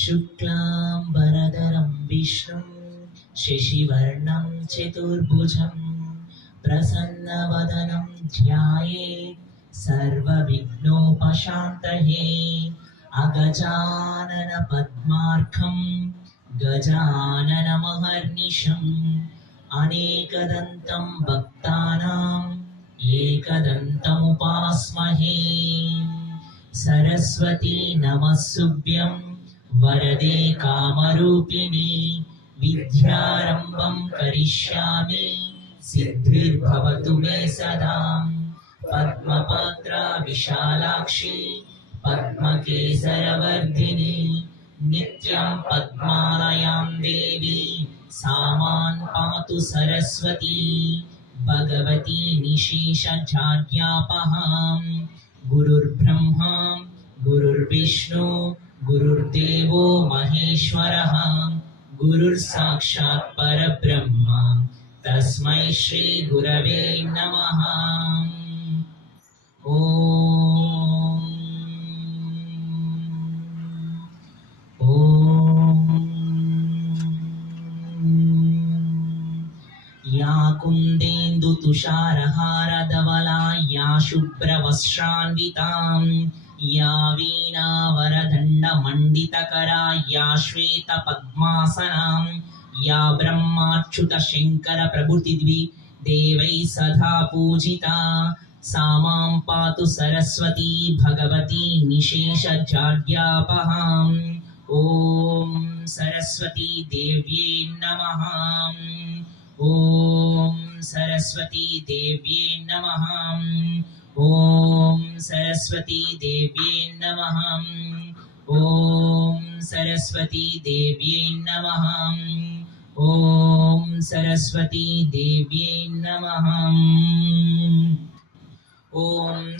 शुक्लाम्बरधरं विष्णुं शशिवर्णं चतुर्भुजं प्रसन्नवदनं ध्यायेत् सर्वविघ्नोपशान्तये। अगजानन पद्मार्कं गजाननमहर्निशम् अनेकदन्तं भक्तानां एकदन्तमुपास्महे। सरस्वती नमस्तुभ्यं वरदे कामरूपिणि विद्यारम्भं करिष्यामि सिद्धिर्भवतु मे सदा। पद्मपत्रा विशालाक्षी पद्मकेसरवर्धिनी नित्यं पद्मालयां देवी सा मां पातु सरस्वती। भगवती निशेषजाड्यापहां गुरुर्ब्रह्मा गुरुर्विष्णु गुरुर्देवो महेश्वरः गुरुर्साक्षात् परब्रह्म तस्मै श्री गुरवे नमः। ॐ या कुन्देन्दुतुषारहारधवला या शुभ्रवस्त्रान्वितां या वीणावरदण्डमण्डितकरा या श्वेतपद्मासनां या ब्रह्माच्युतशङ्करप्रभृतिद्वि देवैः सदा पूजिता सा मां पातु सरस्वती भगवती निशेषजाड्यापहाम्। ॐ सरस्वती देव्यै नमः। ॐ सरस्वती देव्यै नमः। ॐ सरस्वती देव्यै नमः। ॐ सरस्वती देव्यै नमः। ॐ सरस्वती देव्यै नमः। ॐ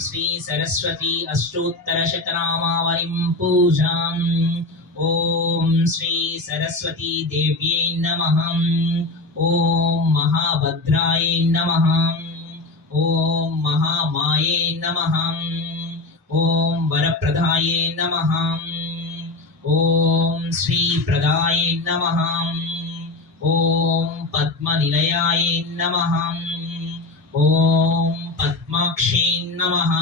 श्री सरस्वती अष्टोत्तरशतनामावलिं पूजाम्। ॐ श्री सरस्वती देव्यै नमः। ॐ महाभद्रायै नमः। ॐ महामाये नमः। ॐ वरप्रदाये नमः। ॐ श्रीप्रदाये नमः। ॐ पद्मनिलयाय नमः। ॐ पद्माक्षे नमः।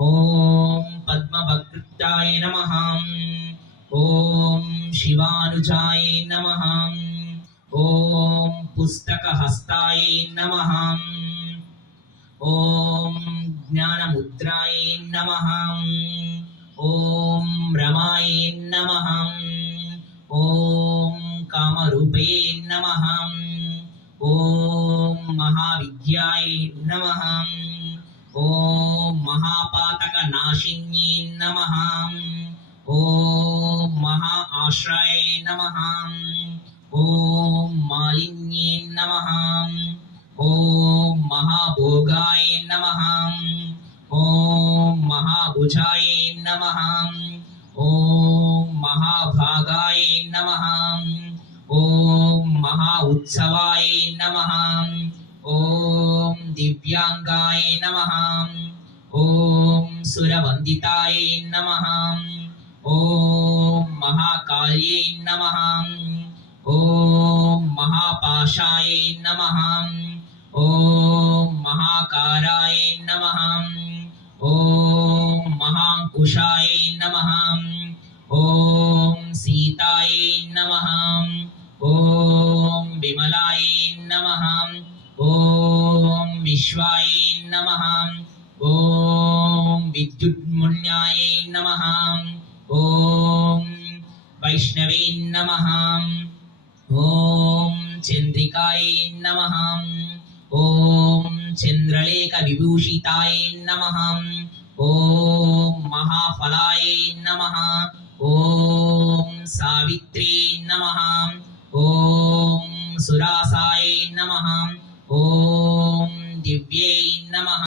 ॐ पद्मभक्ताय नमः। ॐ शिवानुजाय नमः। ॐ पुस्तकहस्ताय नमः। ॐ ज्ञानमुद्राय नमः। ॐ रमाय नमः। ॐ कामरूपे नमः। ॐ महाविद्याय नमः। ॐ महापातकनाशिन्ये नमः। ॐ महा आश्रये नमः। ॐ मालिन्ये नमः। ॐ महाभोगाय नमः। ॐ महाभुजाय नमः। ॐ महाभागाय नमः। ॐ महा उत्सवाय नमः। ॐ दिव्यांगाय नमः। ॐ सुरवन्दिताय नमः। ॐ महाकाल्ये नमः। ॐ महापाशाय नमः। ॐ महाकाराय नमः। ॐ महाङ्कुशाय नमः। ॐ सीताय नमः। ॐ विमलाय नमः। ॐ विश्वाय नमः। ॐ विद्युन्मुन्याय नमः। ॐ वैष्णवे नमः। ॐ चन्द्रिकाय नमः। ॐ चन्द्रलेखविभूषिताय नमः। ॐ